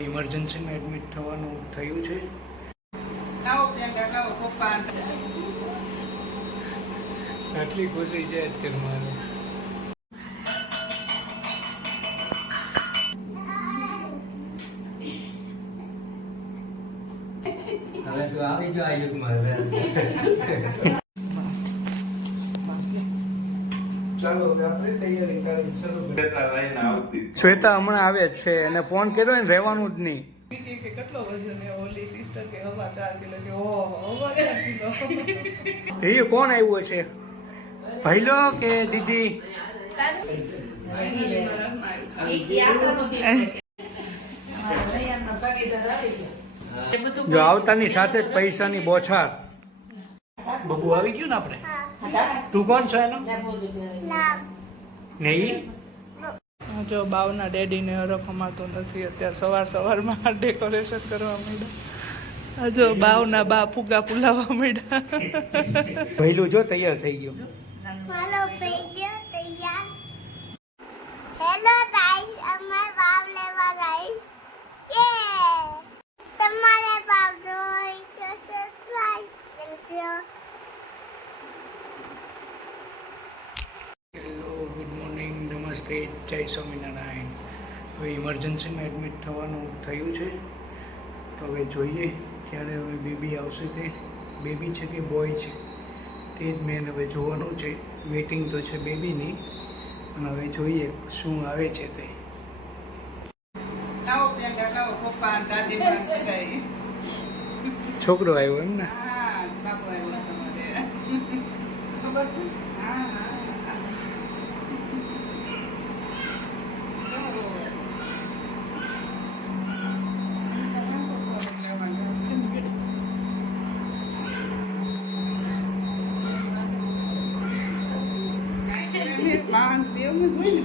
ઇમરજન્સીમાં admit થવાનું થયું છે. આટલી ખુશી છે અત્યારે મારે. હવે તો આવી ગયો આ યુગમાં. ચાલો હવે આપણે તૈયારી કરી શરૂ કરીએ. શ્વેતા હમણાં આવે જ છે અને ફોન કર્યો ને રહેવાનું જ નહીં. કેટલો વજન છે ઓલી સિસ્ટર કે હવા 4 કિલો કે ઓહો હવા 4 કિલો. એ કોણ આવ્યું છે, ભાઈલો કે દીદી? જો આવતાની સાથે જ પૈસાની બોછાર. બબુ આવી ગયું ને આપણે. તું કોણ છો એનો? નહીં. જો બાવના ડેડીને હરખ અમાતો નથી અત્યારે સવારમાં ડેકોરેશન કરવા માંડ્યા. જો બાવના બા ફુગા ફુલાવા માંડ્યા. ભાઈલું જો તૈયાર થઈ ગયું. हेलो भैया तैयार हेलो गाइस અમાર બાપ લેવા ગાઈસ યે તમારે બાપ જોઈ તો સરપ્રાઈઝ દેજો. હેલો, ગુડ મોર્નિંગ, નમસ્તે, જય સ્વામિનારાયણ. હવે ઇમરજન્સીમાં એડમિટ થવાનું થયું છે. તો હવે જોઈએ ક્યારે હવે બેબી આવશે. તે બેબી છે કે બોય છે તે જ મેન હવે જોવાનું છે. વેઇટિંગ તો છે બેબીની, પણ હવે જોઈએ શું આવે છે તે. છોકરો આવ્યો એમ ને?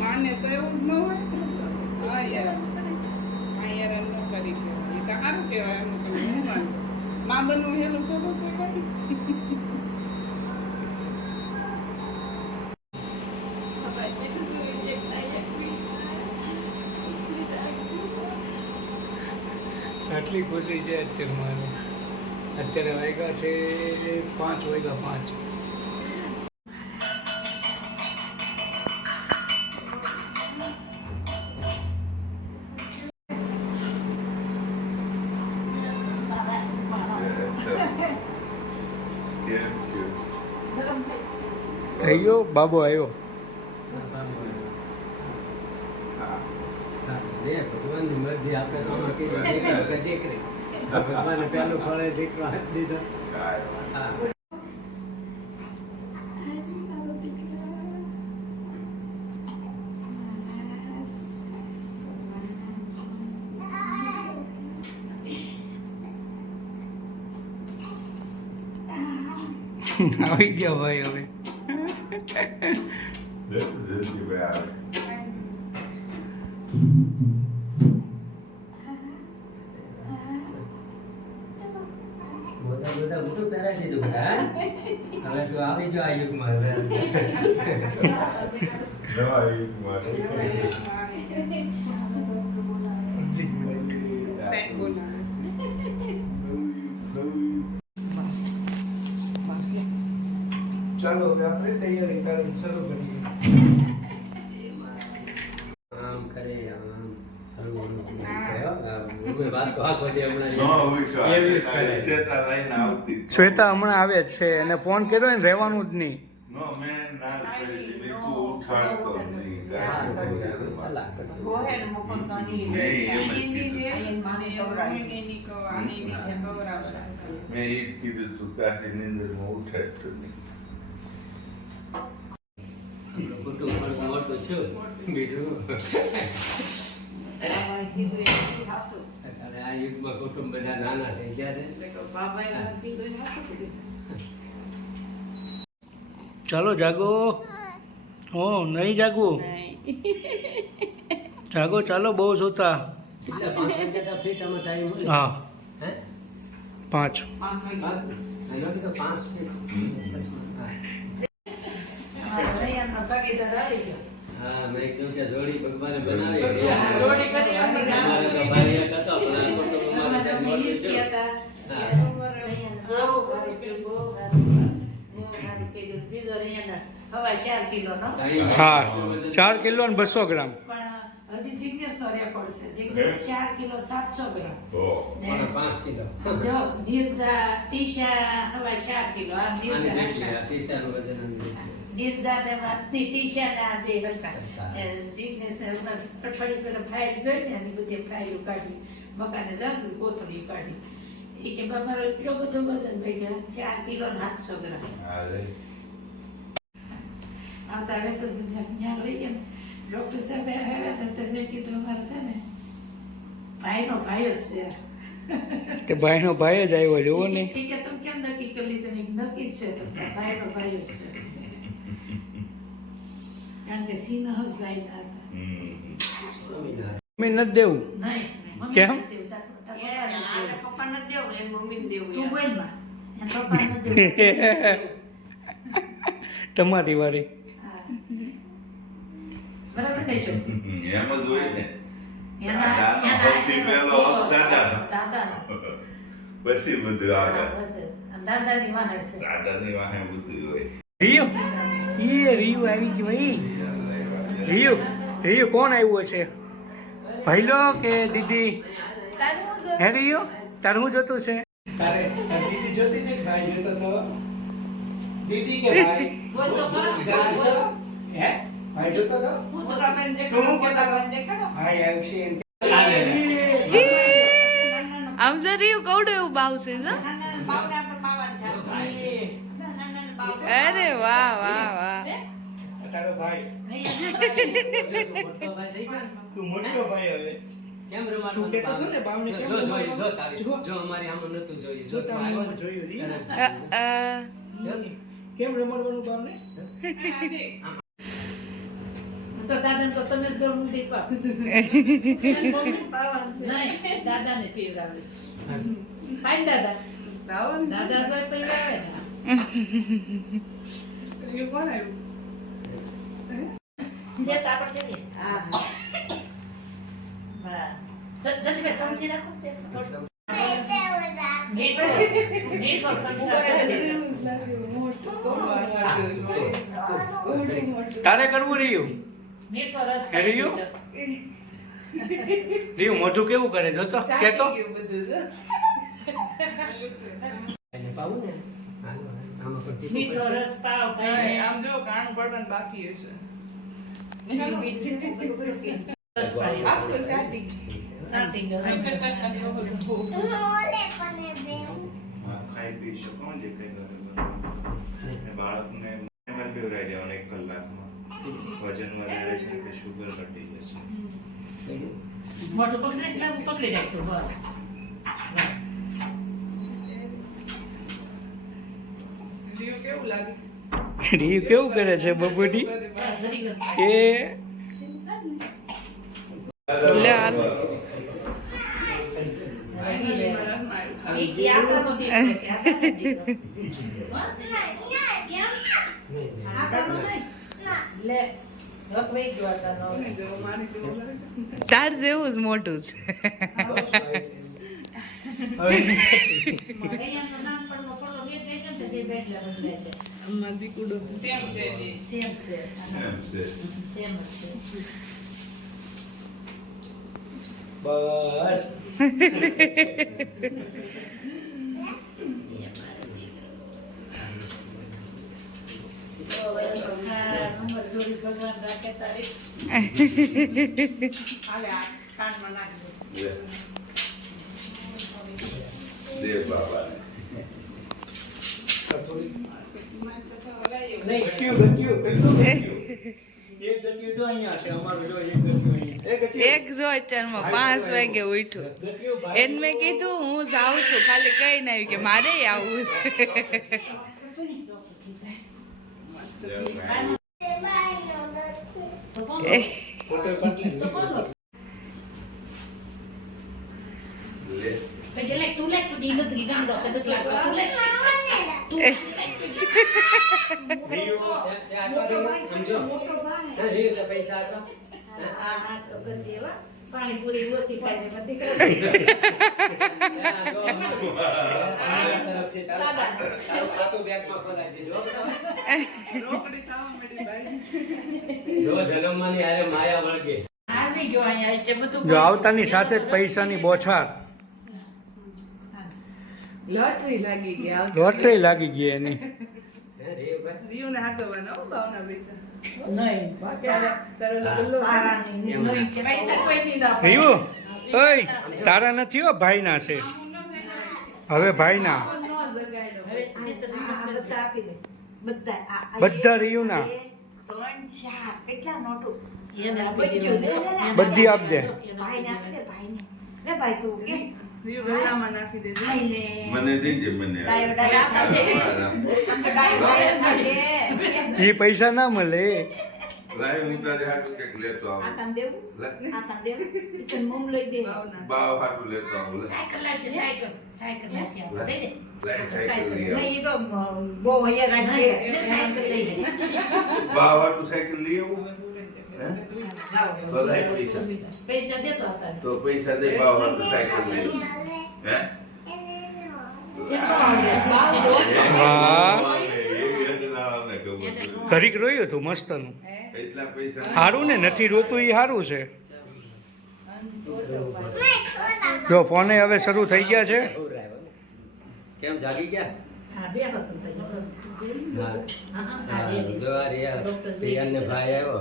માને તો એવું જ ન હોય. હા યાર ન કરી કહેવાય. એ તો સારું કહેવાય. એમ મા બનવું હેલું થોડું છે કઈ. આટલી ખુશી છે અત્યારે મારે. અત્યારે વાગ્યા છે 5 વાગ્યા 5. થઈ ગયો બાબો આવ્યો. ભગવાનની મરજી આપણે દીકરી ભગવાને પેલું ફળે દીકરો હાથ દીધો. આવી ગયો ભાઈ હવે. બધા મોટું પહેરાવી દીધું બધા. હવે તો આવી ગયો આ યુગમાં. ચાલો હવે આપણે તૈયારી કરી શરૂ કરીએ. આમ કરે આમ હલવું વાત તો આખો દે હમણાં શ્વેતા હમણાં આવે જ છે અને ફોન કર્યો ને રહેવાનું જ નહીં. મેં એ જ કીધું તું ત્યાંથી નિંદરમાં ઉઠે જ નહીં. કુટુંબ પણ મોટું છું બીજું. અત્યારે આ યુગમાં કુટુંબ બધા નાના થઈ ગયા છે. ચાલો જાગો. હો નહીં જાગવું. જાગો ચાલો, બહુ જોતા. કેટલા 5 વાગ્યા ફ્રી તમે ટાઈમ હોય? હા હે 5. એનો કીધો 5 ફિક્સ. હા મેં કહ્યું કે જોડી ભગવાને બનાવી. જોડી કરી અમારે તો ભાઈ એક હતો 4 કિલોનો હા 4 કિલો ને 200 ગ્રામ. પણ હજી જિગ્નેશનો રેકોર્ડ છે. જિગ્નેશ 4 કિલો 700 ગ્રામ. ને 5 કિલો. જો નિર્જા ટીશા હવે 4 કિલો આ આની નિર્જા જેટલી, હલકા. આ ટીશાનું વજન આની જેટલી. નિર્જા ને વાતની ટીશા ને આ બે હલકા. જિગ્નેશ ને અઠવાડિયે પેલા ફાઇલ જોઈ ને એની બધી ફાઇલો કાઢી મકાને જાગું કોથળી કાઢી એ કે મારો એટલો બધો વજન થઈ ગયા 4 કિલો ને 700 ગ્રામ. અરે આવતા હવે તો ત્યાં લઈ ગયા ને ડૉક્ટર સાહેબ આવ્યા હતા તો મેં કીધું અમારે છે ને ભાઈનો ભાઈ જ છે. કે ભાઈનો ભાઈ જ આવ્યો જોવો ને. એ કે તમે કેમ નક્કી કરી લીધું? મેં કીધું, નક્કી જ છે તો ભાઈનો ભાઈ જ છે. કારણ કે સિંહ જ ભાઈના હતા. મમ્મી નથી દેવું. નહીં મમ્મી કેમ? નથી દેવું, તારા પપ્પાને દેવું. તું બોલ માં એના પપ્પાને દેવું. તમારી વારી. હા. બરાબર કહીશું. એમ જ હોય ને એના પછી પેલો દાદાનો. દાદાનો. પછી બધું આગળ હા, બધું. આમ દાદાની વાહે છે. દાદાની વાહે બધું હોય રિયુ રિયુ આવી ગઈ ભાઈ. રિયુ કોણ આવ્યો છે? ભાઈલો કે દીદી? હે રિયુ તારું શું જોતું છે? તારે દીદી જોતી છે કે ભાઈ જોતો તો? દીદી કે ભાઈ? બોલ તો ખરો. બોલ. હે ભાઈ જોતો તો? હું તો તું હું કહેતા ભાઈ આવશે એમ. આમ જરીયું કવડું એવું બાવ છે ને? અરે વાહ વાહ વાહ. તારો ભાઈ નહીં, મોટો ભાઈ થઈ ગયો ને? તું મોટો ભાઈ હવે. કેમ રમાડવાનું? તું કહેતો છો ને બાવને કેમ જો રમાડવાનું? તારી જો અમારી આમાં નતું જોયું. જો તમે એમાં જોયું રી. કેમ રમાડવાનું બાવને? હું તો દાદાને તો તમે જ ગળું દેખવા. નહીં, દાદાને પીવડાવીશ. ફાઈન દાદા. દાદા સોય પીવડાવે ને. શેત આપણે કરીએ. હા. બસ. સચિભાઈ સમજી રાખો તે થોડું. મીઠો સંસાર તારે કરવું રહ્યું? મીઠો રસ હે રહ્યું? રહ્યું મોઢું કેવું કરે જોતો કેતો? એને પાવું ને? હાલો, આમાં પણ ટીપું મીઠો પડશે. રસ પાવ ભાઈ આમ જો કાણ પડવાનું બાકી હશે. રસ પાવ આખું સાટી. સાટી ગયો. ઓલે પણ બેવું. ખાઈ પી શકો જે કઈ કરે બાળકને પીવડાવી દેવાનું 1 કલાકમાં વજન વધારે છે કે શુગર ઘટી જશે મોટું પકડી રાખતું બસ. જીવ કેવું લાગે? રહ્યું કેવું કરે છે બબુડી? એ લે હાલ. તાર જેવું જ મોટું છે. સેમ છે. એમ છે બસ ભગવાન રાખે તારી. હાલે આ કાનમાં નાખજો. દેવ બાબાને લઈ. ગટ્યું કેટલું ગટ્યું? એક ગટ્યું જો અહીંયા છે અમારું જો એક ગટ્યું અહીંયા. એક જો અત્યારમાં 5 વાગે ઉઠ્યું. એને મેં કીધું હું જાઉં છું ખાલી કઈ ના આવ્યું કે મારે આવવું છે. તો કોણ ફોટો કાઢી તો કોણ લો? લે પછી લે તું લે તું દીનો તું ગામડો છે તો લાગતો તું લે તું પૈસા આપો. આ તો કરજે વા પાણીપુરી ઓછી ખાય છે બધી તારું ખાતું બેંકમાં ખોલાવી દેજો. રોકડી ખાવા મળી. જો જન્મવાની હારે માયા વળગે. આવી ગયો અહીંયા એટલે બધું જો આવતાની સાથે જ પૈસાની બોછાર, લોટરી લાગી ગયા લોટરી લાગી ગઈ એની. હે રે ભાઈ. રીયુને હાચવવાના હો ભાવના પૈસા નહીં તારો લગલ્લો પૈસા કોઈ નહીં ના રીયું, ઓય તારા નથી હો, ભાઈના છે. હવે ભાઈના ન જગાડ્યો હવે સીતર બધા રીયુના કેટલા નોટો એને આપી દેવાનું. બધી આપજે. ભાઈને આપી દે ભાઈને લે ભાઈ તું કે રીયુ ગળામાં નાખી દેજો ભાઈ લે મને દેજે મને ડાયો ડાયો ખાજે એ પૈસા ના મળે. લાય હું તારે હાટું કંઈક લેતો આ આવું તન દેવું લે આ તન દેવું તન મોમ લઈ દે બાવ હાટું લેતો આવું લે સાયકલ લાવશે સાયકલ લાવશે આપણે. દઈ દે. લાય સાયકલ લઈ આવું નહીં એ તો બહુ અહીંયા રાખજે લે, સાયકલ લઈ દે. બાવ હાટું સાયકલ લઈ આવું હે? તો લાય પૈસા પૈસા દેતો હતા. તો પૈસા દે બાવ હાટું સાયકલ લઈ આવું હે વાહ, એવી વેદના આવે કે બધું. ઘડીક રોયું તું મસ્તનું. એટલા પૈસા સારું ને, નથી રોતું એ સારું છે. જો ફોને હવે શરૂ થઈ ગયા છે. કેમ જાગી ગયા? હા, બે હતું તઈ. હા. હા, હા, હા, દે દે. જો આ રહ્યા. પ્રિયાને ભાઈ આવ્યો.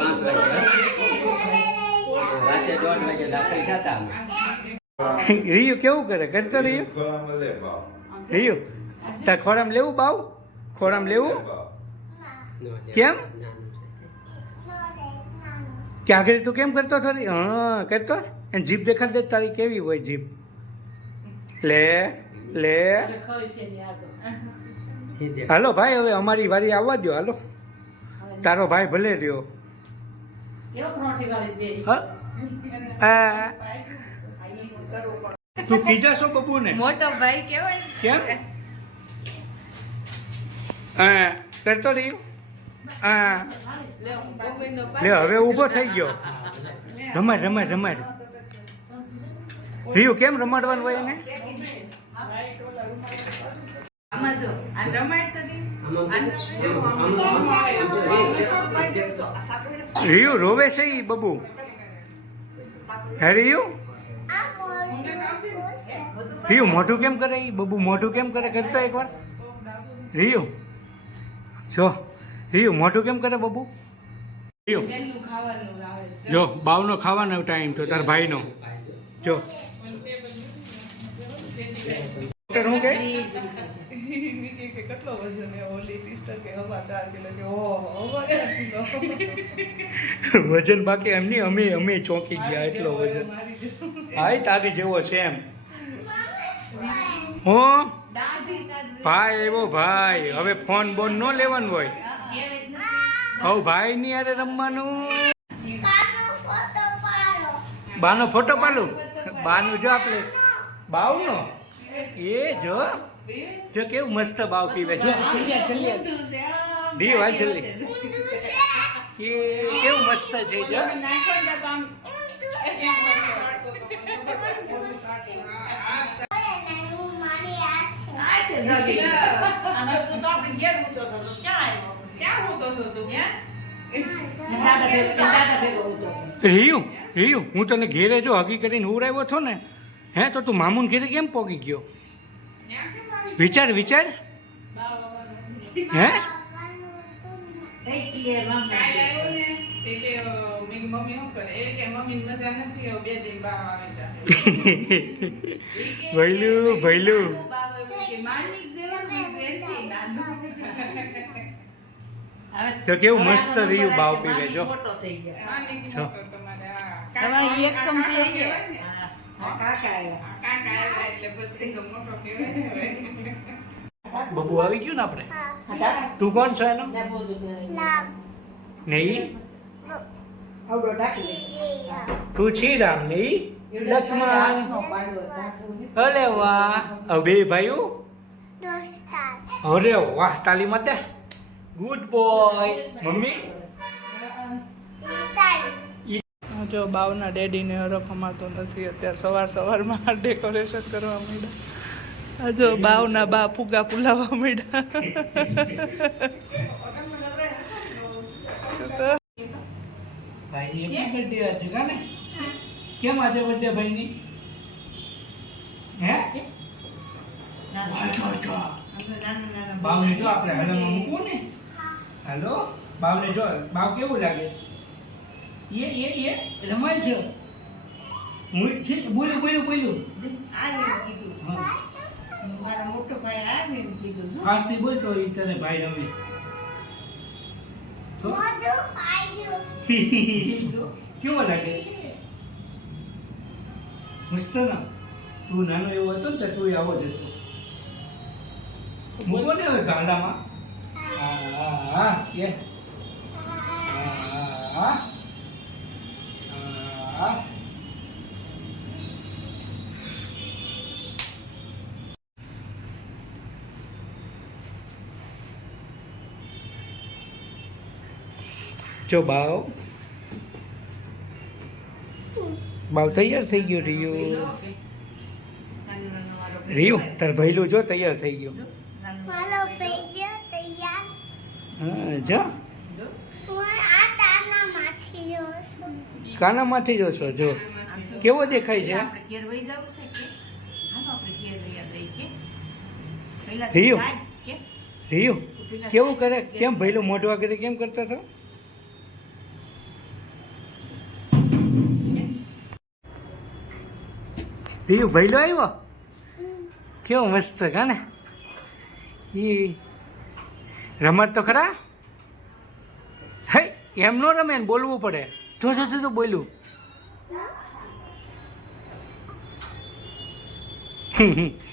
5 વાગ્યા. રાતે 1:30 વાગે દાખલ થતા અમે. રીયું કેવું કરે, કરતો રીયું. ખોળામાં લે બાવ રીયું તાર ખોરામ લેવું બાવ, ખોરામ લેવું. બાવ. કેમ? ક્યાં આગળ તું કેમ કરતો હતો? હા કરતો. એને જીભ દેખાડ દે તારી કેવી હોય જીભ. લે લે. એટલે ખોઈ છે ને આગળ. હાલો ભાઈ, હવે અમારી વારી આવવા દો. હાલો, તારો ભાઈ ભલે રહ્યો. કેવો પરોઠી વાળી બેરી. હા? આ તું કીજા છો બબુ ને? મોટો ભાઈ કેવાય કેમ? હા કરતો રહ્યો. હા લે બોમ્બેનો લે હવે ઊભો થઈ ગયો. રમાડ રમાડ રમાડ. રીયું કેમ રમાડવાનું હોય એને? આમાં જો આ રમાડ તો નહીં રીયું રોવે છે ઈ બબુ. હે રીયું, રીયું મોઢું કેમ કરે ઈ બબુ? મોઢું કેમ કરે? કરતો એકવાર રીયું. જો રીયું મોઢું કેમ કરે બબુ? રીયું એનું ખાવાનું આવે છે જો બાવનો ખાવાનો ટાઈમ તો તાર ભાઈનો. જો હું કે વિકી કે કેટલો વજન હે ઓલી સિસ્ટર કે હવા 4 કિલો કે ઓહો હવા 4 કિલો વજન બાકી એમની અમે ચોંકી ગયા એટલો વજન. હાય તારી જેવો છે એમ. હું દાદી ભાઈ આવ્યો ભાઈ. હવે ફોન બોન ન લેવાનું હોય. હવે ભાઈ ની યારે રમવાનું. બાનો ફોટો પાડું. બાનું જો આપણે બાવનો એ જો જો કેવું મસ્ત બાવ પીવે. જો ચલ્યા ચલ્યા ડી વાલ ચલ્લી એ કેવું મસ્ત છે. જો નાખો ને કામ આ તે જાગી ગયા. અને તું તો આપણે ઘેર મૂતો હતો તો ક્યાં આવ્યો ક્યાં હોતો હતો તું દાદા ભેગો હતો. રીયું રીયું હું તને ઘેરે જો હગી કરીને ઉડાવ્યો છો ને, હે તો તું મામુન ઘેરે કેમ પોગી ગયો? વિચાર વિચાર. હે કઈ કીએ કાલ મમ્મી. આવ્યો ને તે કે મેરી મમ્મી શું કરે એ કે મમ્મી મજા નથી હવે 2 દિન બા આવે ભૈલું ભૈલું. કે માનિક જેવો ને પ્રેમથી દાદુ હવે તો કેવું મસ્ત રીયું બાવ પીવે. જો ફોટો થઈ ગયા. માનિક જો. મોટો તમારે આ તમારી એક સમજી આવી કહેવાય ને. હા, કાકા આવ્યા. કાકા આવ્યા એટલે બધીનો મોટો કહેવાય ને હવે. બબુ આવી ગયું ને આપણે. તું કોણ છો એનો? લે બોલું કરે. નહીં આવડો ઢાકી તું શ્રીરામ નહીં લક્ષ્મણ. હાથનો પાડો હતો. અરે વાહ. હવે બે ભાઈઓ. અરે વાહ, તાલી મત દે. Good boy. મમ્મી જો બાવના ડેડીને હરખ અમાતો નથી અત્યારે સવારમાં ડેકોરેશન કરવા માંડ્યા આ જો બાવના બા ફુગા ફુલાવા માંડ્યા ભાઈની બર્થડે હતી કાને કેમ આજે બર્થડે ભાઈની હે બાવને જો આપણે હલમાં મૂકવું ને હાલો બાવને જો બાવ કેવું લાગે એ રમાય છે હું છે બોલ્યું મારા મોટો ભાઈ આવીને કીધું આજથી બોલતો એ તને ભાઈ રમે તો મોઢું ફાડ્યું. કેવો લાગે મસ્ત ના તું નાનો એવો હતો ને તું આવો જ હતો મૂકો ને હવે ગાડામાં હા કે હા જો બાવ તૈયાર થઈ ગયો રિયુ તાર ભૈલું જો તૈયાર થઈ ગયું મારો ભૈયો તૈયાર. હા જો હું આ તાનામાંથી જોઉં છું. કાનામાંથી જો છો જો કેવો દેખાય છે આપણે ઘેર વહી જવું છે કે હાલો આપણે ઘેર વહી જઈએ કે પહેલા રિયો. કે રિયુ કેવું કરે કેમ ભૈલું મોઢવા કરે કેમ કરતા હતા રિયુ ભૈલો આવ્યો કેવો મસ્ત કાને એ રમત તો ખરા હે એમ નો રમે ને બોલવું પડે જો તો બોલ્યું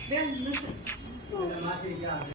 બેન